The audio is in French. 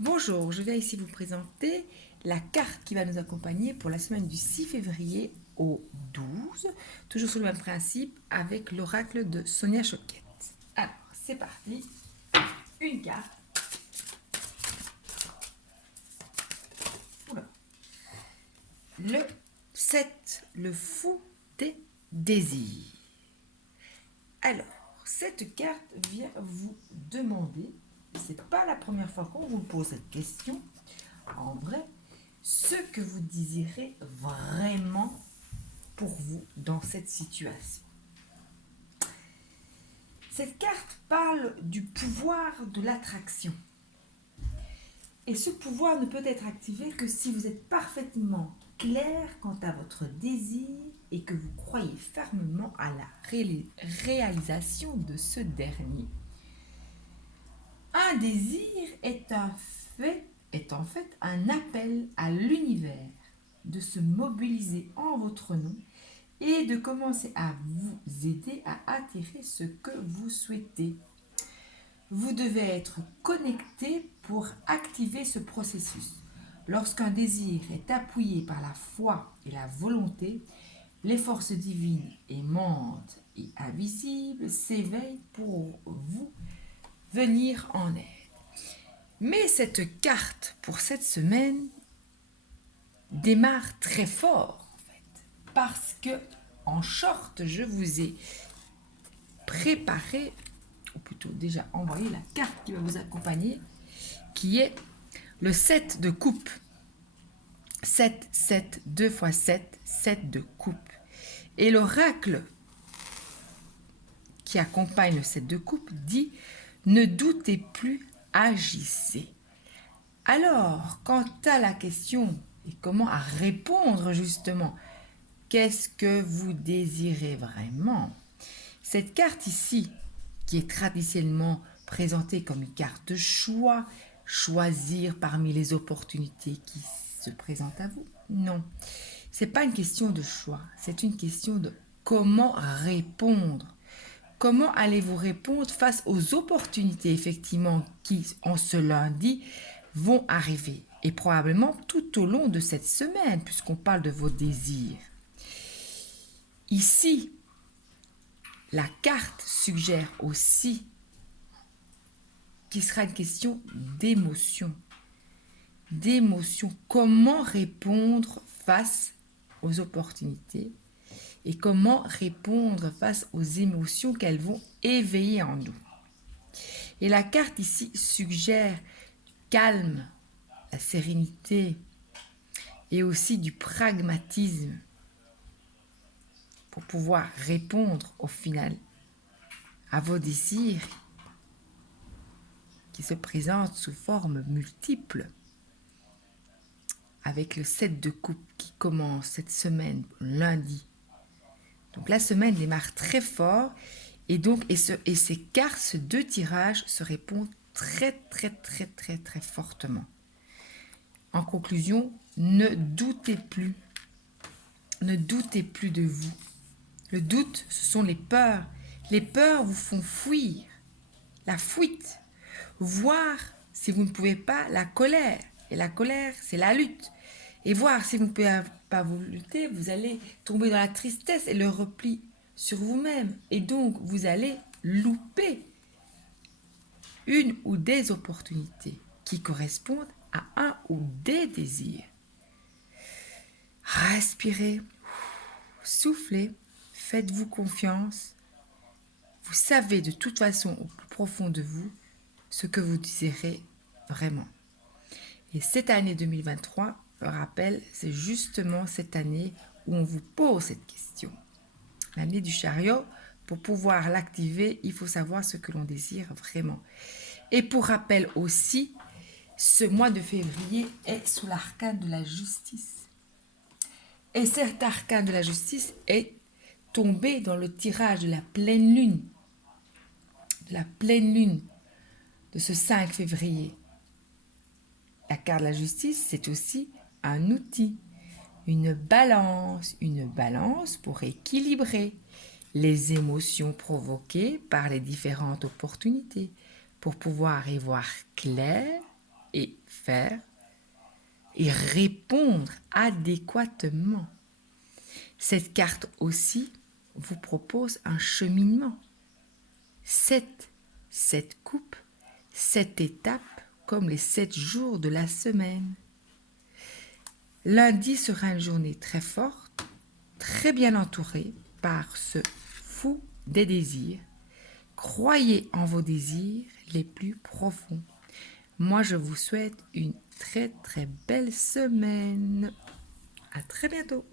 Bonjour, je viens ici vous présenter la carte qui va nous accompagner pour la semaine du 6 février au 12, toujours sur le même principe avec l'oracle de Sonia Choquette. Alors, c'est parti, une carte. Oula. Le 7, le fou des désirs. Alors, cette carte vient vous demander, c'est pas la première fois qu'on vous pose cette question, en vrai, ce que vous désirez vraiment pour vous dans cette situation. Cette carte parle du pouvoir de l'attraction. Et ce pouvoir ne peut être activé que si vous êtes parfaitement clair quant à votre désir et que vous croyez fermement à la réalisation de ce dernier. Un désir est en fait un appel à l'univers de se mobiliser en votre nom et de commencer à vous aider à attirer ce que vous souhaitez. Vous devez être connecté pour activer ce processus. Lorsqu'un désir est appuyé par la foi et la volonté, les forces divines aimantes et invisibles s'éveillent pour vous venir en aide. Mais cette carte pour cette semaine démarre très fort en fait, parce que en short, je vous ai préparé, ou plutôt déjà envoyé la carte qui va vous accompagner, qui est le 7 de coupe. 7, 7, 2 x 7, 7 de coupe. Et l'oracle qui accompagne le 7 de coupe dit « Ne doutez plus, agissez ». Alors, quant à la question et comment à répondre justement, qu'est-ce que vous désirez vraiment? Cette carte ici, qui est traditionnellement présentée comme une carte de choix, choisir parmi les opportunités qui se présentent à vous. Non, c'est pas une question de choix, c'est une question de comment répondre. Comment allez-vous répondre face aux opportunités effectivement qui, en ce lundi, vont arriver et probablement tout au long de cette semaine puisqu'on parle de vos désirs. Ici, la carte suggère aussi qu'il sera une question d'émotion. D'émotion. Comment répondre face aux opportunités et comment répondre face aux émotions qu'elles vont éveiller en nous. Et la carte ici suggère calme, la sérénité et aussi du pragmatisme pour pouvoir répondre au final à vos désirs qui se présentent sous forme multiple avec le 7 de coupe qui commence cette semaine, lundi. Donc la semaine démarre très fort et ces cartes, ces deux tirages se répondent très fortement. En conclusion, ne doutez plus. Ne doutez plus de vous. Le doute, ce sont les peurs. Les peurs vous font fuir. La fuite. Voir si vous ne pouvez pas, la colère. Et la colère, c'est la lutte. Et voir si vous ne pouvez pas vous lutter, vous allez tomber dans la tristesse et le repli sur vous-même. Et donc, vous allez louper une ou des opportunités qui correspondent à un ou des désirs. Respirez, soufflez, faites-vous confiance. Vous savez de toute façon au plus profond de vous ce que vous désirez vraiment. Et cette année 2023, le rappel, c'est justement cette année où on vous pose cette question. L'année du chariot, pour pouvoir l'activer, il faut savoir ce que l'on désire vraiment. Et pour rappel aussi, ce mois de février est sous l'arcane de la justice. Et cet arcane de la justice est tombé dans le tirage de la pleine lune. De la pleine lune de ce 5 février. La carte de la justice, c'est aussi un outil, une balance pour équilibrer les émotions provoquées par les différentes opportunités, pour pouvoir y voir clair et faire et répondre adéquatement. Cette carte aussi vous propose un cheminement. 7 coupes, 7 étapes comme les 7 jours de la semaine. Lundi sera une journée très forte, très bien entourée par ce fou des désirs. Croyez en vos désirs les plus profonds. Moi, je vous souhaite une très très belle semaine. À très bientôt.